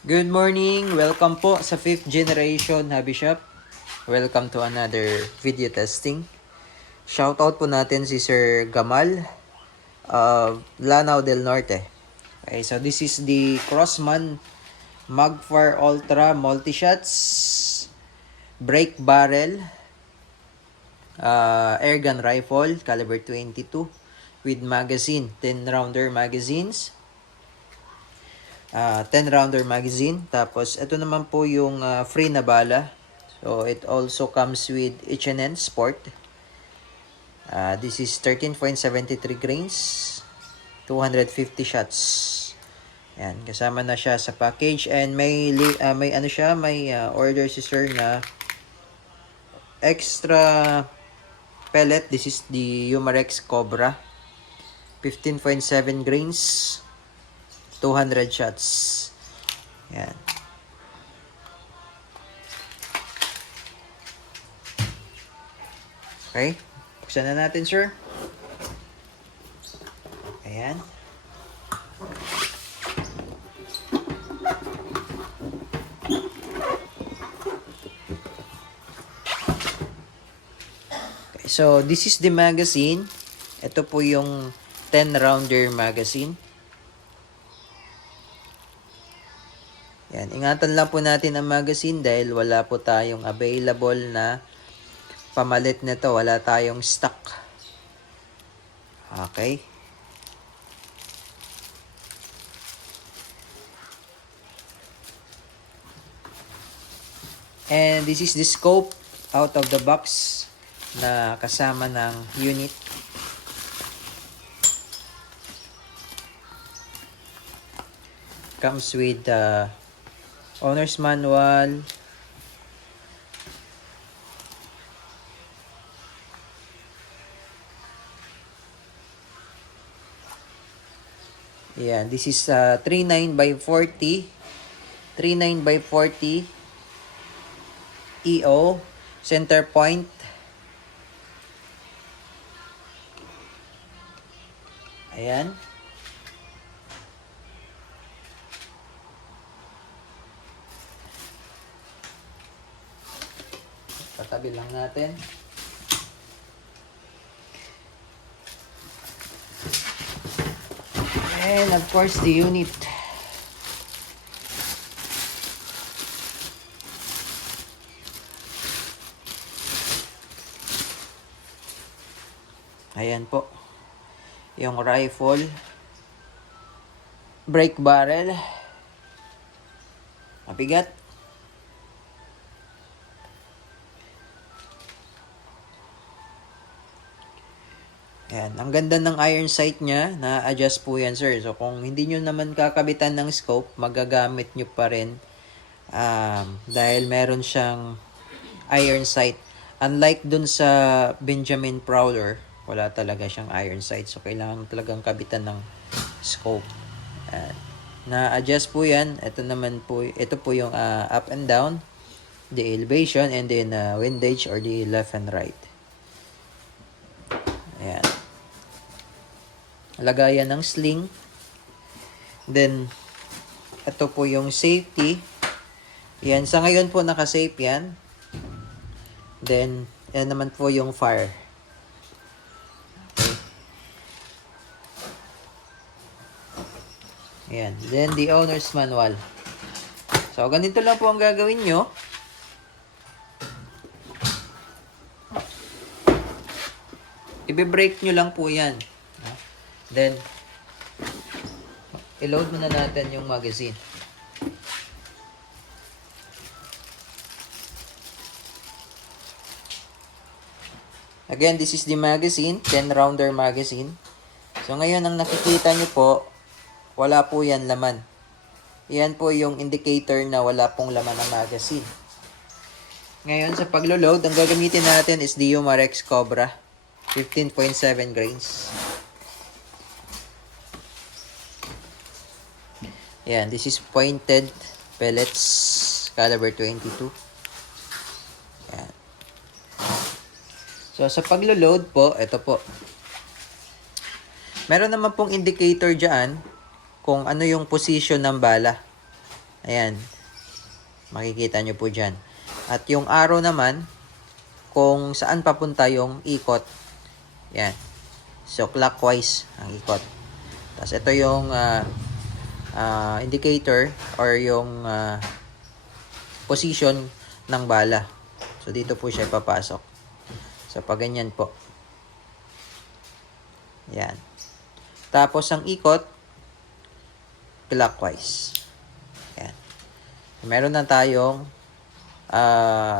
Good morning! Welcome po sa 5th generation Hobby Shop. Welcome to another video testing. Shoutout po natin si Sir Gamal of Lanao del Norte. Okay, so this is the Crossman Magfire Ultra Multi-Shots Brake Barrel Airgun Rifle caliber 22 with magazine, 10 rounder magazines. 10 rounder magazine. Tapos ito naman po yung free na bala. So it also comes with H&N Sport. This is 13.73 grains, 250 shots. Yan, kasama na siya sa package and may order si sir na extra pellet. This is the Umarex Cobra, 15.7 grains, 200 shots. Yan. Okay. Buksan na natin, sir. Ayan. Okay, so, this is the magazine. Ito po yung 10 rounder magazine. Yan, ingatan lang po natin ang magazine dahil wala po tayong available na pamalit nito. Wala tayong stock. Okay. And this is the scope out of the box na kasama ng unit. Comes with the owner's manual, yeah, this is 39 by 40 EO center point. Ayan. Patabi lang natin. And of course, the unit. Ayan po. Yung rifle. Brake barrel. Mabigat. Ayan, ang ganda ng iron sight niya, na-adjust po yan, sir. So, kung hindi nyo naman kakabitan ng scope, magagamit nyo pa rin dahil meron siyang iron sight. Unlike dun sa Benjamin Prowler, wala talaga siyang iron sight. So, kailangan talagang kabitan ng scope. Na-adjust po yan. Ito po yung up and down, the elevation, and then windage or the left and right. Ayan. Lagayan ng sling. Then, ito po yung safety. Yan. Sa ngayon po, naka-safe yan. Then, yan naman po yung fire. Okay. Yan. Then, the owner's manual. So, ganito lang po ang gagawin nyo. Ibe-break nyo lang po yan. Then, i-load muna natin yung magazine. Again, this is the magazine, 10 rounder magazine. So, ngayon, ang nakikita nyo po, wala po yan laman. Yan po yung indicator na wala pong laman ng magazine. Ngayon, sa paglo-load, ang gagamitin natin is the Umarex Cobra, 15.7 grains. Yan, this is pointed pellets, caliber 22. Yan. So, sa paglo-load po, ito po. Meron naman pong indicator dyan kung ano yung position ng bala. Ayan. Makikita nyo po dyan. At yung arrow naman, kung saan papunta yung ikot. Yan. So, clockwise ang ikot. Tapos, ito yung indicator or yung position ng bala. So, dito po siya ipapasok. So, pag ganyan po. Yan. Tapos, ang ikot, clockwise. Yan. Meron na tayong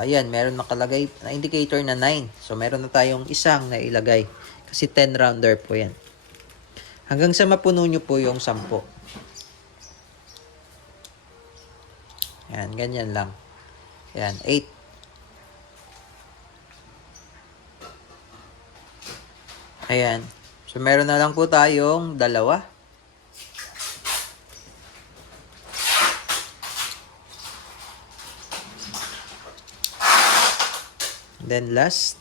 ayan, meron nakalagay na indicator na 9. So, meron na tayong isang na ilagay. Kasi 10 rounder po yan. Hanggang sa mapuno nyo po yung 10. Yan, ganyan lang. Yan, 8. Ayan. So, meron na lang po tayong 2. Then last.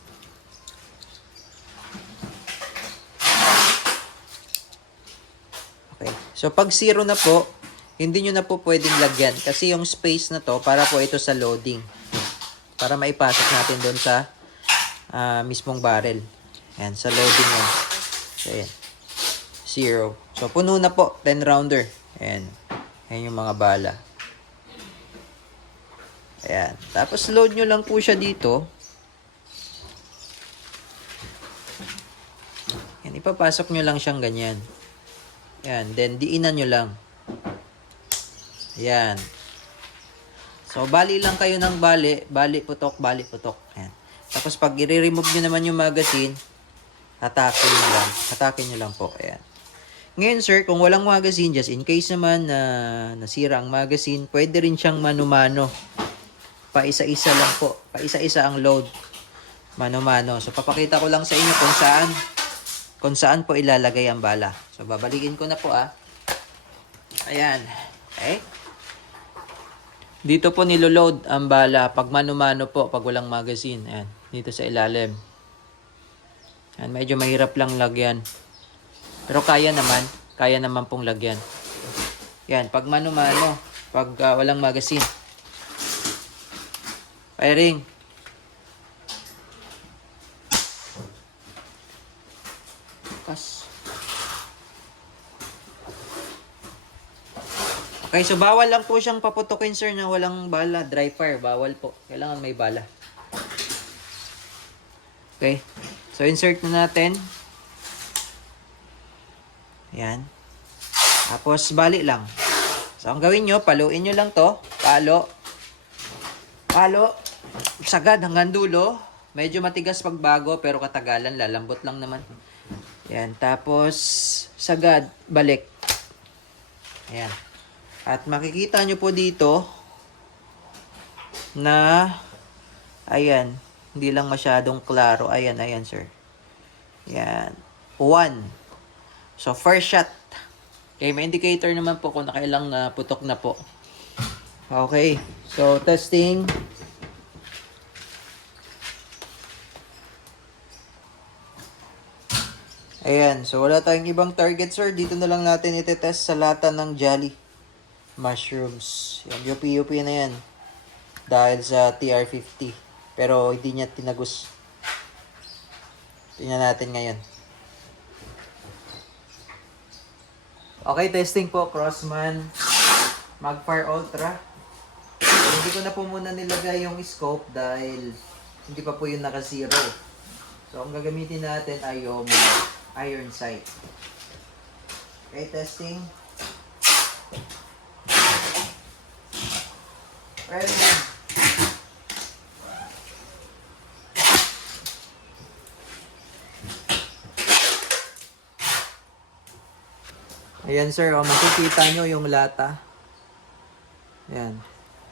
Okay. So, pag 0 na po, hindi nyo na po pwedeng lagyan. Kasi yung space na to, para po ito sa loading. Para maipasok natin doon sa mismong barrel. Ayan, sa loading yan. So, ayan. 0. So, puno na po. 10 rounder. Ayan. Ayan yung mga bala. Ayan. Tapos, load nyo lang po siya dito. Ayan. Ipapasok nyo lang siyang ganyan. Ayan. Then, diinan nyo lang. Ayan. So, bali lang kayo ng bali. Bali, putok, bali, putok. Ayan. Tapos, pag i-remove nyo naman yung magazine, hatakin nyo lang. Hatakin nyo lang po. Ayan. Ngayon, sir, kung walang magazine, just in case naman na nasira ang magazine, pwede rin siyang mano-mano. Paisa-isa lang po. Paisa-isa ang load. Mano-mano. So, papakita ko lang sa inyo kung saan po ilalagay ang bala. So, babalikin ko na po Ayan. Okay. Dito po niloload ang bala pag mano-mano po, pag walang magazine. Ayan. Dito sa ilalim. Ayan. Medyo mahirap lang lagyan. Pero kaya naman pong lagyan. Yan, pag mano-mano, pag walang magazine. Firing. Okay, so bawal lang po siyang paputukin, sir, na walang bala. Dry fire, bawal po. Kailangan may bala. Okay. So, insert na natin. Ayan. Tapos, bali lang. So, ang gawin nyo, paluin nyo lang to. Palo. Sagad hanggang dulo. Medyo matigas pag bago, pero katagalan, lalambot lang naman. Ayan. Tapos, sagad, balik. Ayan. At makikita nyo po dito na, ayan, hindi lang masyadong klaro. Ayan, sir. Ayan. 1. So, first shot. Okay, may indicator naman po kung nakailang putok na po. Okay. So, testing. Ayan. So, wala tayong ibang target, sir. Dito na lang natin itetest sa lata ng Jolly Mushrooms. Yan, UP na yan. Dahil sa TR50. Pero hindi niya tinagos. Tingnan natin ngayon. Okay, testing po. Crossman Magfire Ultra. So, hindi ko na po muna nilagay yung scope dahil hindi pa po yung naka-zero. So, ang gagamitin natin ay yung iron sight. Okay, testing. Very good. Ayan, sir. O, makikita nyo yung lata. Ayan.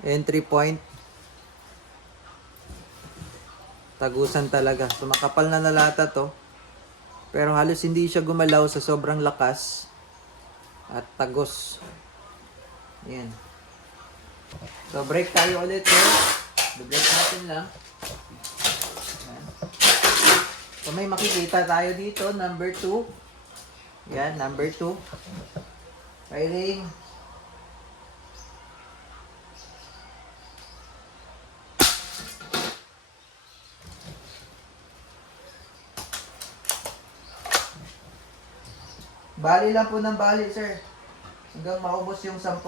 Entry point. Tagusan talaga. So, makapal na lata to. Pero halos hindi siya gumalaw sa sobrang lakas. At tagos. Ayan. So, break tayo ulit, sir. Break natin lang. Ayan. So, may makikita tayo dito. Number 2. Yan, number 2. Firing. Bali lang po ng bali, sir. Hanggang maubos yung 10.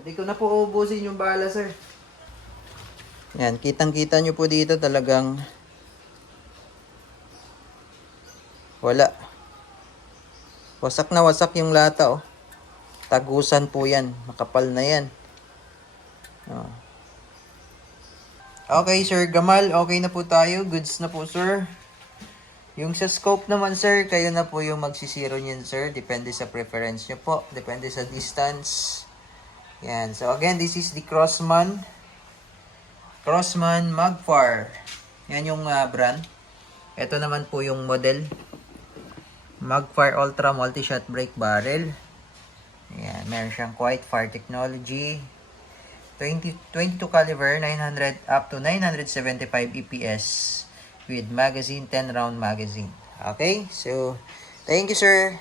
Hindi ko na po uubusin yung bala, sir. Yan, kitang-kita nyo po dito talagang wala. Wasak na wasak yung lata, oh. Tagusan po yan. Makapal na yan. Oh. Okay, Sir Gamal. Okay na po tayo. Goods na po, sir. Yung sa scope naman, sir, kayo na po yung magsisiro niyan, sir. Depende sa preference nyo po. Depende sa distance. Yan. So, again, this is the Crossman. Crossman Magfar. Yan yung brand. Ito naman po yung model. Magfar Ultra Multi-Shot Brake Barrel. Yan. Meron siyang Quiet Fire Technology. 22 caliber, 900 up to 975 EPS with magazine, 10 round magazine. Okay? So, thank you, sir.